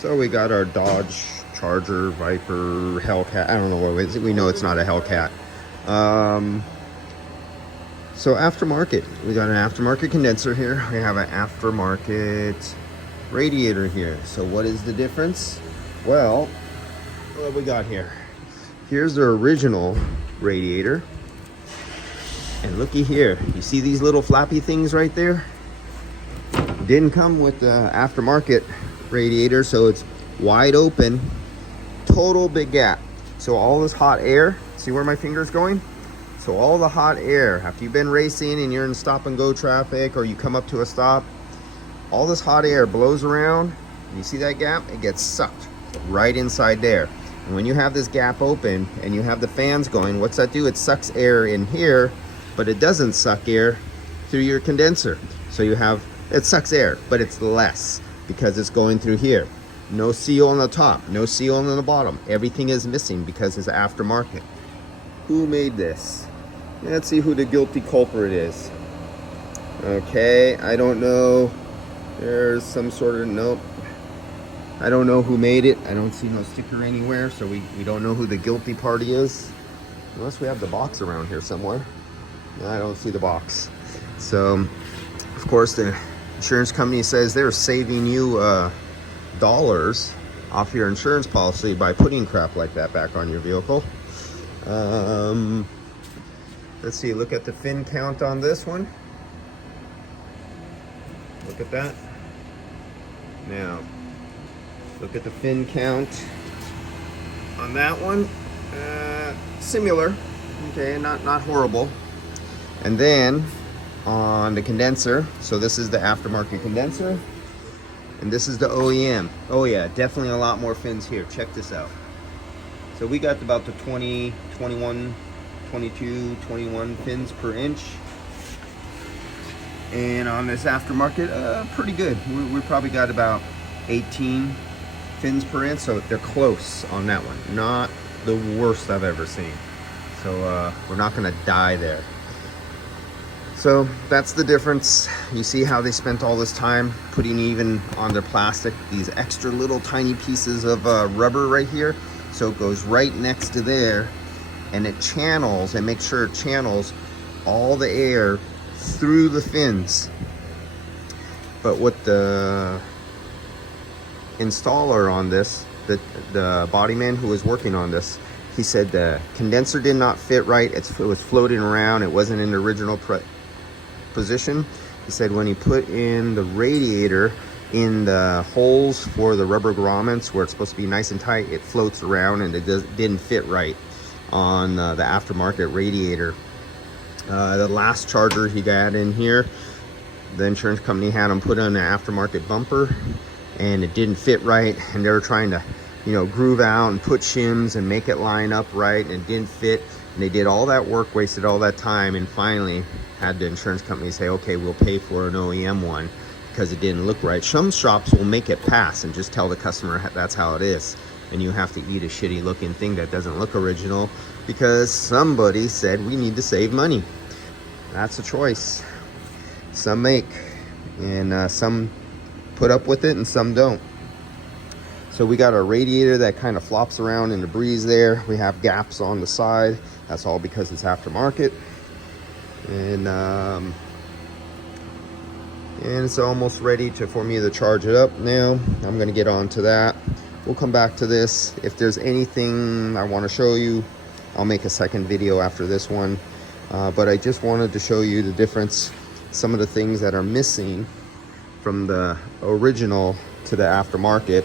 So we got our Dodge Charger, Viper, Hellcat. I don't know what it is. We know it's not a Hellcat. So aftermarket. We got an aftermarket condenser here. We have an aftermarket radiator here. So what is the difference? Well, what we got here? Here's the original radiator. And looky here. You see these little flappy things right there? Didn't come with the aftermarket radiator, so it's wide open, total big gap. So all this hot air, see where my finger's going? So all the hot air, after you've been racing and you're in stop and go traffic, or you come up to a stop, all this hot air blows around. You see that gap? It gets sucked right inside there. And when you have this gap open and you have the fans going, what's that do? It sucks air in here, but it doesn't suck air through your condenser. So you have, it sucks air, but it's less because it's going through here. No seal on the top, no seal on the bottom. Everything is missing because it's aftermarket. Who made this? Let's see who the guilty culprit is. Okay, I don't know. There's some sort of, nope. I don't know who made it. I don't see no sticker anywhere, so we don't know who the guilty party is. Unless we have the box around here somewhere. I don't see the box. So, of course, the insurance company says they're saving you dollars off your insurance policy by putting crap like that back on your vehicle. Let's see, look at the fin count on this one. Look at that. Now, look at the fin count on that one. Similar, okay, not horrible. And then on the condenser, so this is the aftermarket condenser, and this is the OEM. Oh yeah, definitely a lot more fins here. Check this out. So we got about the 20, 21, 22, 21 fins per inch. And on this aftermarket, pretty good. We probably got about 18 fins per inch, so they're close on that one. Not the worst I've ever seen. So we're not gonna die there. So that's the difference. You see how they spent all this time putting even on their plastic these extra little tiny pieces of rubber right here. So it goes right next to there, and it channels, and makes sure it channels all the air through the fins. But what the installer on this, the body man who was working on this, he said the condenser did not fit right. It was floating around. It wasn't in the original position. He said when he put in the radiator in the holes for the rubber grommets where it's supposed to be nice and tight, it floats around and it didn't fit right on the aftermarket radiator. The last charger he got in here, the insurance company had him put on an aftermarket bumper, and it didn't fit right, and they were trying to, you know, groove out and put shims and make it line up right, and it didn't fit. And they did all that work, wasted all that time, and finally had the insurance company say, okay, we'll pay for an OEM one because it didn't look right. Some shops will make it pass and just tell the customer that's how it is, and you have to eat a shitty looking thing that doesn't look original because somebody said we need to save money. That's a choice. Some make, and some put up with it and some don't. So we got our radiator that kind of flops around in the breeze there. We have gaps on the side. That's all because it's aftermarket. And it's almost ready for me to charge it up now. I'm gonna get on to that. We'll come back to this. If there's anything I want to show you, I'll make a second video after this one. But I just wanted to show you the difference, some of the things that are missing from the original to the aftermarket.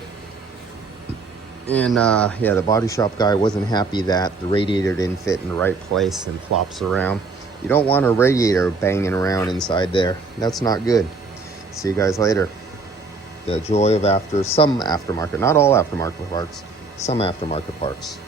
And yeah, the body shop guy wasn't happy that the radiator didn't fit in the right place and flops around. You don't want a radiator banging around inside there. That's not good. See you guys later. The joy of some aftermarket, not all aftermarket parts, some aftermarket parts.